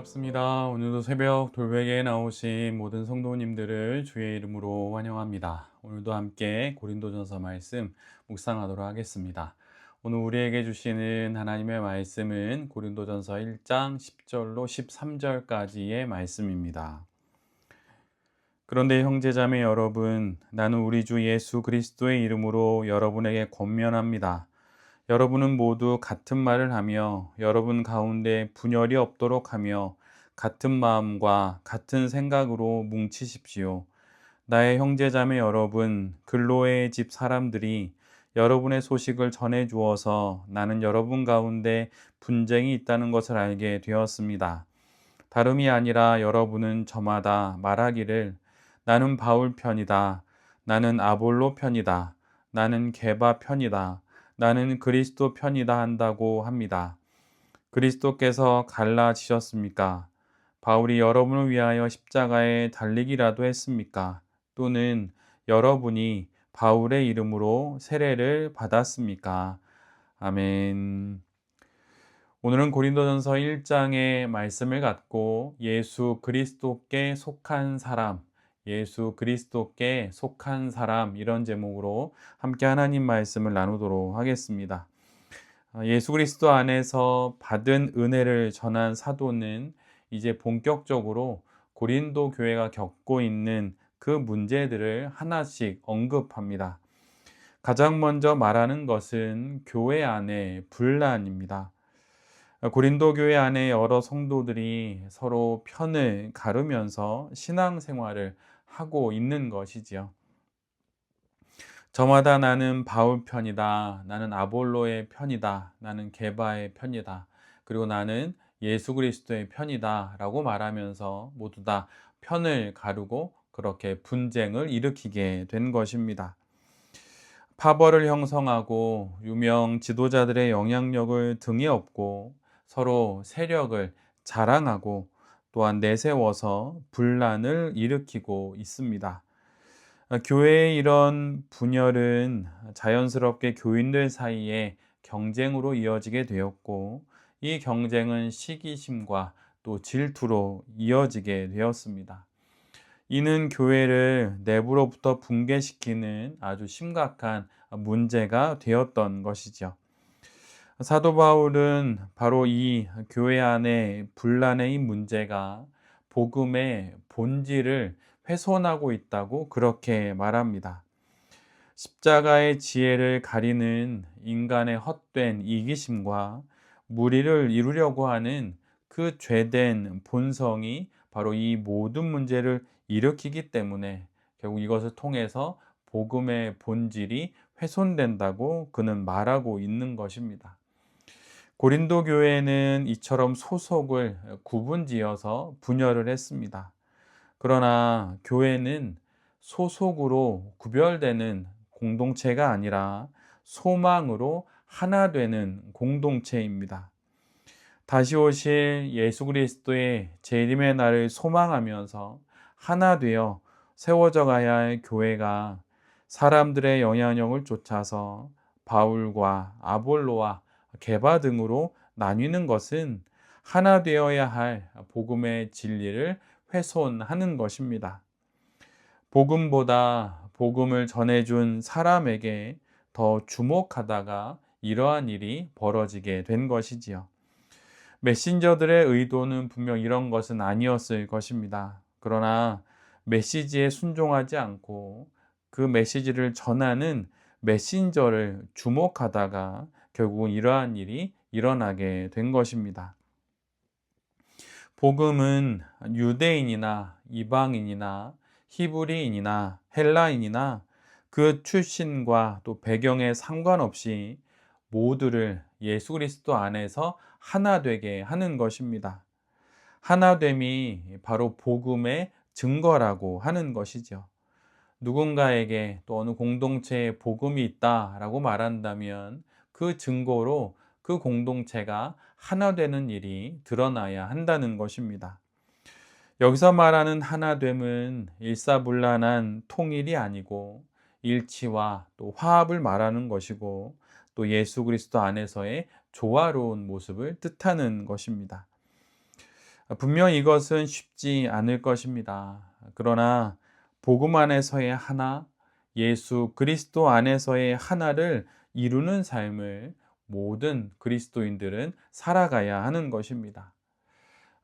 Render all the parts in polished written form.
반갑습니다. 오늘도 새벽 돌베개에 나오신 모든 성도님들을 주의 이름으로 환영합니다. 오늘도 함께 고린도전서 말씀 묵상하도록 하겠습니다. 오늘 우리에게 주시는 하나님의 말씀은 고린도전서 1장 10절로 13절까지의 말씀입니다. 그런데 형제자매 여러분, 나는 우리 주 예수 그리스도의 이름으로 여러분에게 권면합니다. 여러분은 모두 같은 말을 하며 여러분 가운데 분열이 없도록 하며 같은 마음과 같은 생각으로 뭉치십시오. 나의 형제자매 여러분, 글로의 집 사람들이 여러분의 소식을 전해 주어서 나는 여러분 가운데 분쟁이 있다는 것을 알게 되었습니다. 다름이 아니라 여러분은 저마다 말하기를 나는 바울 편이다. 나는 아볼로 편이다. 나는 게바 편이다. 나는 그리스도 편이다 한다고 합니다. 그리스도께서 갈라지셨습니까? 바울이 여러분을 위하여 십자가에 달리기라도 했습니까? 또는 여러분이 바울의 이름으로 세례를 받았습니까? 아멘. 오늘은 고린도전서 1장의 말씀을 갖고 예수 그리스도께 속한 사람, 예수 그리스도께 속한 사람 이런 제목으로 함께 하나님 말씀을 나누도록 하겠습니다. 예수 그리스도 안에서 받은 은혜를 전한 사도는 이제 본격적으로 고린도 교회가 겪고 있는 그 문제들을 하나씩 언급합니다. 가장 먼저 말하는 것은 교회 안의 분란입니다. 고린도 교회 안에 여러 성도들이 서로 편을 가르면서 신앙생활을 하고 있는 것이지요. 저마다 나는 바울 편이다. 나는 아볼로의 편이다. 나는 게바의 편이다. 그리고 나는 예수 그리스도의 편이다. 라고 말하면서 모두 다 편을 가르고 그렇게 분쟁을 일으키게 된 것입니다. 파벌을 형성하고 유명 지도자들의 영향력을 등에 업고 서로 세력을 자랑하고 또한 내세워서 분란을 일으키고 있습니다. 교회의 이런 분열은 자연스럽게 교인들 사이에 경쟁으로 이어지게 되었고 이 경쟁은 시기심과 또 질투로 이어지게 되었습니다. 이는 교회를 내부로부터 붕괴시키는 아주 심각한 문제가 되었던 것이죠. 사도 바울은 바로 이 교회 안의 분란의 이 문제가 복음의 본질을 훼손하고 있다고 그렇게 말합니다. 십자가의 지혜를 가리는 인간의 헛된 이기심과 무리를 이루려고 하는 그 죄된 본성이 바로 이 모든 문제를 일으키기 때문에 결국 이것을 통해서 복음의 본질이 훼손된다고 그는 말하고 있는 것입니다. 고린도 교회는 이처럼 소속을 구분지어서 분열을 했습니다. 그러나 교회는 소속으로 구별되는 공동체가 아니라 소망으로 하나 되는 공동체입니다. 다시 오실 예수 그리스도의 재림의 날을 소망하면서 하나 되어 세워져 가야 할 교회가 사람들의 영향력을 쫓아서 바울과 아볼로와 게바 등으로 나뉘는 것은 하나 되어야 할 복음의 진리를 훼손하는 것입니다. 복음보다 복음을 전해준 사람에게 더 주목하다가 이러한 일이 벌어지게 된 것이지요. 메신저들의 의도는 분명 이런 것은 아니었을 것입니다. 그러나 메시지에 순종하지 않고 그 메시지를 전하는 메신저를 주목하다가 결국은 이러한 일이 일어나게 된 것입니다. 복음은 유대인이나 이방인이나 히브리인이나 헬라인이나 그 출신과 또 배경에 상관없이 모두를 예수 그리스도 안에서 하나 되게 하는 것입니다. 하나됨이 바로 복음의 증거라고 하는 것이죠. 누군가에게 또 어느 공동체에 복음이 있다라고 말한다면 그 증거로 그 공동체가 하나 되는 일이 드러나야 한다는 것입니다. 여기서 말하는 하나됨은 일사불란한 통일이 아니고 일치와 또 화합을 말하는 것이고 또 예수 그리스도 안에서의 조화로운 모습을 뜻하는 것입니다. 분명 이것은 쉽지 않을 것입니다. 그러나 복음 안에서의 하나, 예수 그리스도 안에서의 하나를 이루는 삶을 모든 그리스도인들은 살아가야 하는 것입니다.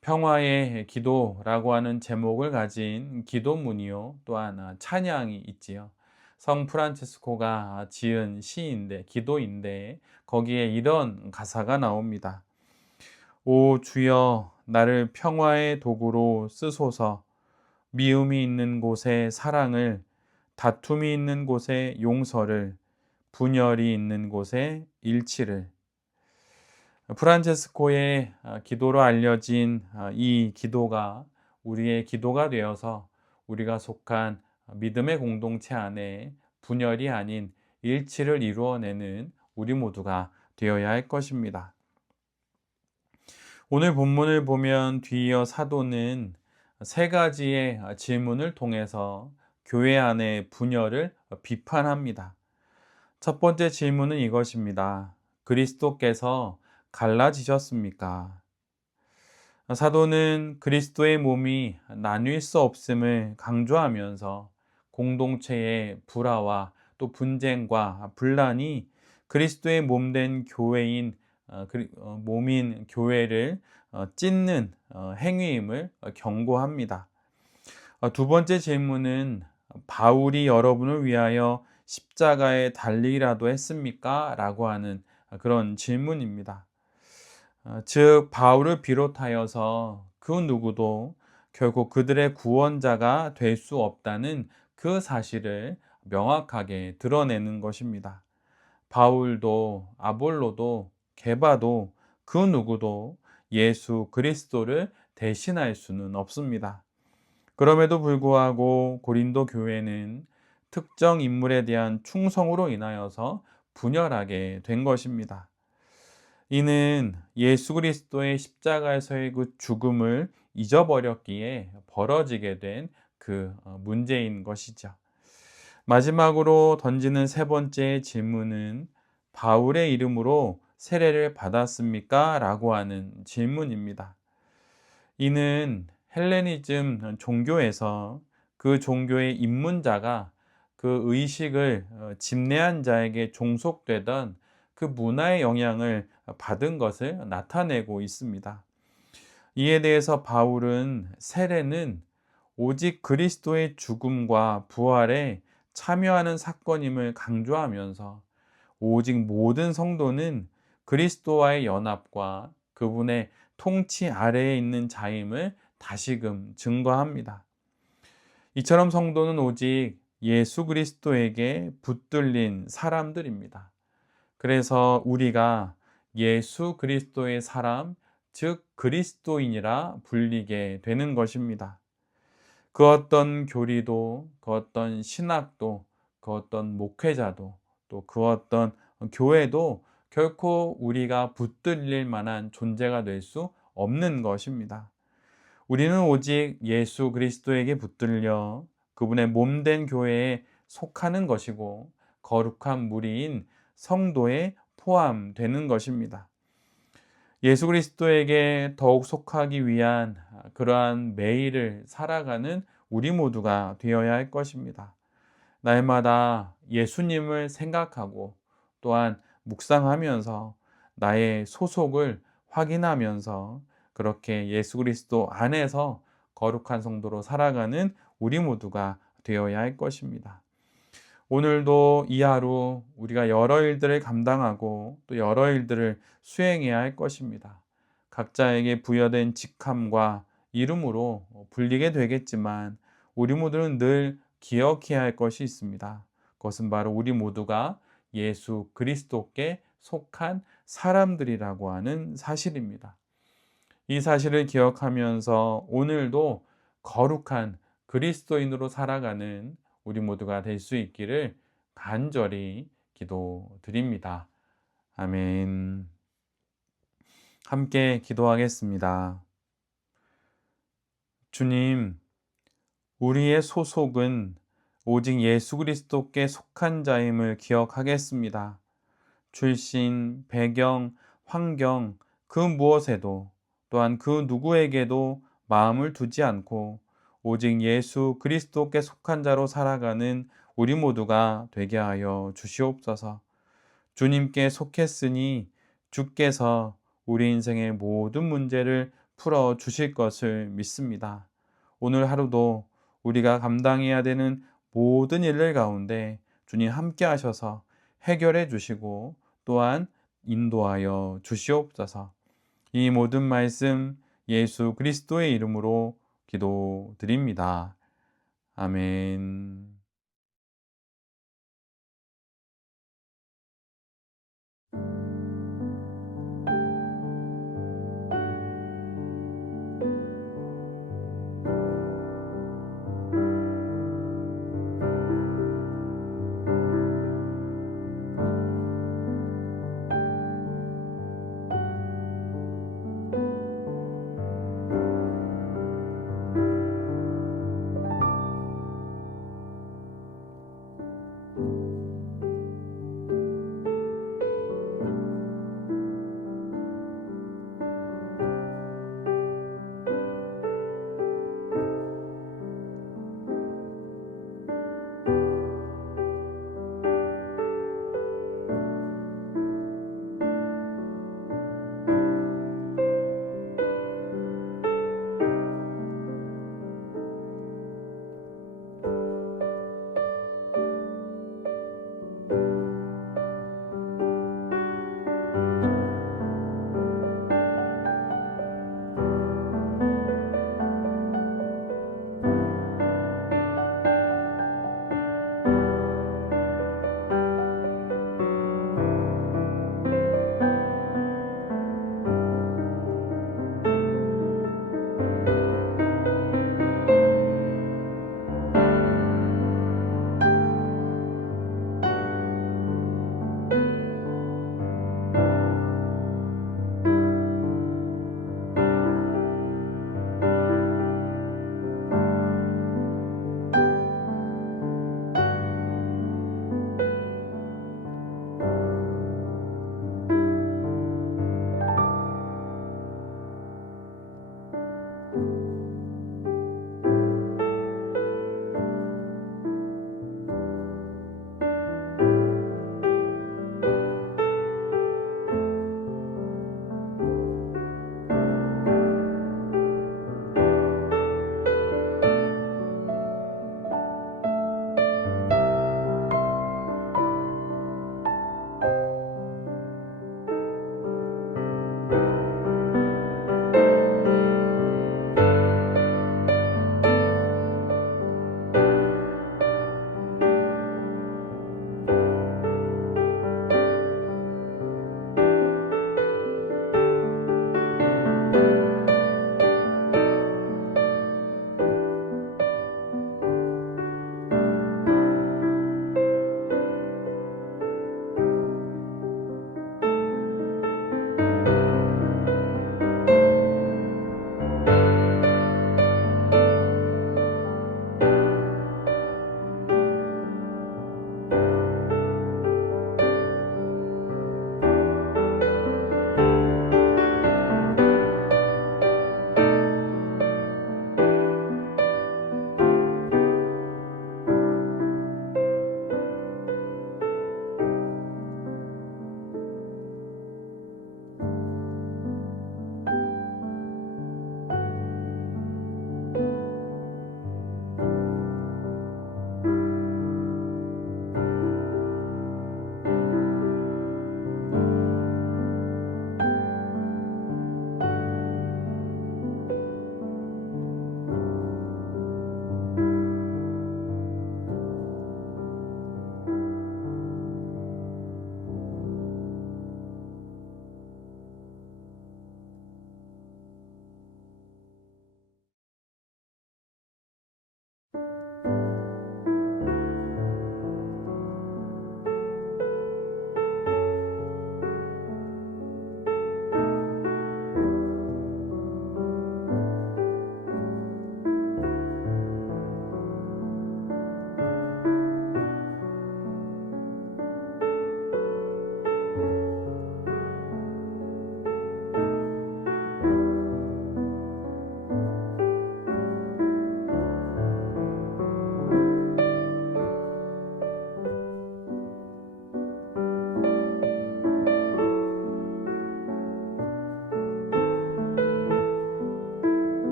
평화의 기도라고 하는 제목을 가진 기도문이요. 또한 찬양이 있지요. 성 프란치스코가 지은 시인데, 기도인데, 거기에 이런 가사가 나옵니다. 오 주여, 나를 평화의 도구로 쓰소서. 미움이 있는 곳에 사랑을, 다툼이 있는 곳에 용서를, 분열이 있는 곳에 일치를. 프란체스코의 기도로 알려진 이 기도가 우리의 기도가 되어서 우리가 속한 믿음의 공동체 안에 분열이 아닌 일치를 이루어내는 우리 모두가 되어야 할 것입니다. 오늘 본문을 보면 뒤이어 사도는 세 가지의 질문을 통해서 교회 안의 분열을 비판합니다. 첫 번째 질문은 이것입니다. 그리스도께서 갈라지셨습니까? 사도는 그리스도의 몸이 나뉠 수 없음을 강조하면서 공동체의 불화와 또 분쟁과 분란이 그리스도의 몸된 교회인 몸인 교회를 찢는 행위임을 경고합니다. 두 번째 질문은 바울이 여러분을 위하여 십자가에 달리기라도 했습니까? 라고 하는 그런 질문입니다. 즉 바울을 비롯하여서 그 누구도 결국 그들의 구원자가 될 수 없다는 그 사실을 명확하게 드러내는 것입니다. 바울도 아볼로도 게바도 그 누구도 예수 그리스도를 대신할 수는 없습니다. 그럼에도 불구하고 고린도 교회는 특정 인물에 대한 충성으로 인하여서 분열하게 된 것입니다. 이는 예수 그리스도의 십자가에서의 그 죽음을 잊어버렸기에 벌어지게 된 그 문제인 것이죠. 마지막으로 던지는 세 번째 질문은 바울의 이름으로 세례를 받았습니까? 라고 하는 질문입니다. 이는 헬레니즘 종교에서 그 종교의 입문자가 그 의식을 집례한 자에게 종속되던 그 문화의 영향을 받은 것을 나타내고 있습니다. 이에 대해서 바울은 세례는 오직 그리스도의 죽음과 부활에 참여하는 사건임을 강조하면서 오직 모든 성도는 그리스도와의 연합과 그분의 통치 아래에 있는 자임을 다시금 증거합니다. 이처럼 성도는 오직 예수 그리스도에게 붙들린 사람들입니다. 그래서 우리가 예수 그리스도의 사람, 즉 그리스도인이라 불리게 되는 것입니다. 그 어떤 교리도, 그 어떤 신학도, 그 어떤 목회자도, 또 그 어떤 교회도 결코 우리가 붙들릴 만한 존재가 될 수 없는 것입니다. 우리는 오직 예수 그리스도에게 붙들려 그분의 몸된 교회에 속하는 것이고 거룩한 무리인 성도에 포함되는 것입니다. 예수 그리스도에게 더욱 속하기 위한 그러한 매일을 살아가는 우리 모두가 되어야 할 것입니다. 날마다 예수님을 생각하고 또한 묵상하면서 나의 소속을 확인하면서 그렇게 예수 그리스도 안에서 거룩한 성도로 살아가는 우리 모두가 되어야 할 것입니다. 오늘도 이 하루 우리가 여러 일들을 감당하고 또 여러 일들을 수행해야 할 것입니다. 각자에게 부여된 직함과 이름으로 불리게 되겠지만 우리 모두는 늘 기억해야 할 것이 있습니다. 그것은 바로 우리 모두가 예수 그리스도께 속한 사람들이라고 하는 사실입니다. 이 사실을 기억하면서 오늘도 거룩한 그리스도인으로 살아가는 우리 모두가 될 수 있기를 간절히 기도드립니다. 아멘. 함께 기도하겠습니다. 주님, 우리의 소속은 오직 예수 그리스도께 속한 자임을 기억하겠습니다. 출신, 배경, 환경, 그 무엇에도 또한 그 누구에게도 마음을 두지 않고 오직 예수 그리스도께 속한 자로 살아가는 우리 모두가 되게 하여 주시옵소서. 주님께 속했으니 주께서 우리 인생의 모든 문제를 풀어 주실 것을 믿습니다. 오늘 하루도 우리가 감당해야 되는 모든 일들 가운데 주님 함께 하셔서 해결해 주시고 또한 인도하여 주시옵소서. 이 모든 말씀 예수 그리스도의 이름으로 기도드립니다. 아멘.